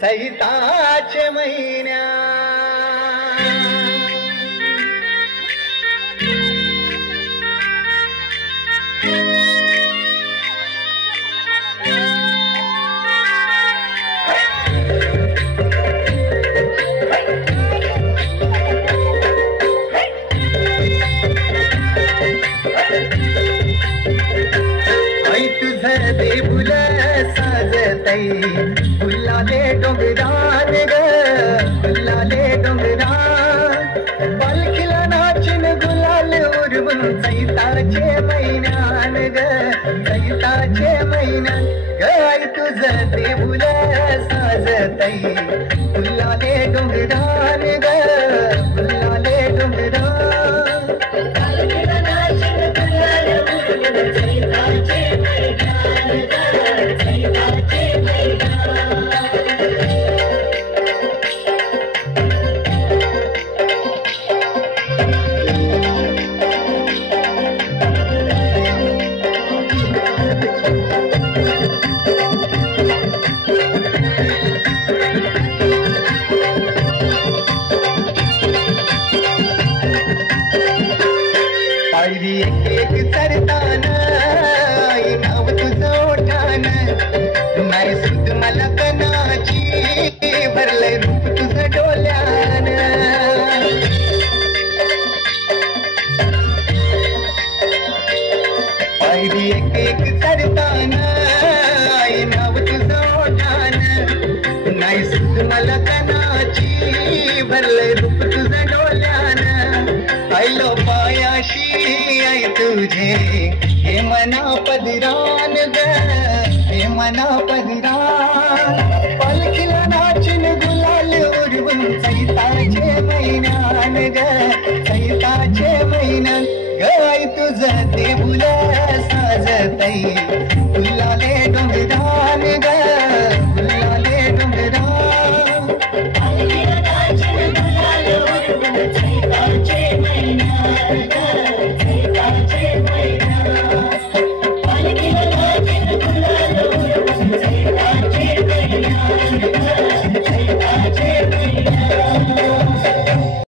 सैताच्या महिन्या तुझं देऊळ साजतई फुलाले डोंगरान ग फुलाले डोंगरान पालखीला नाचून गुलाल उडवून चैताचे महिन्यान ग चैताचे महिन्यान ग आई तुझं देऊळ साजतई फुलाले डोंगरान ग फुलाले डोंगरान पालखीला नाचून गुलाल उडवून चैताचे पायरी एक एक चढताना आई नाव तुझं ओठान नाही सुद्ध मला कणाची भरलंय रूप तुझं डोल्यान पायरी एक एक चढताना आई नाव तुझं ओठान नाही सुद्ध मला कणाची भरलंय रूप तुझं डोल्यान आईलो पायाशी आई तुझे हे मना पदरान ग हे मना पदरान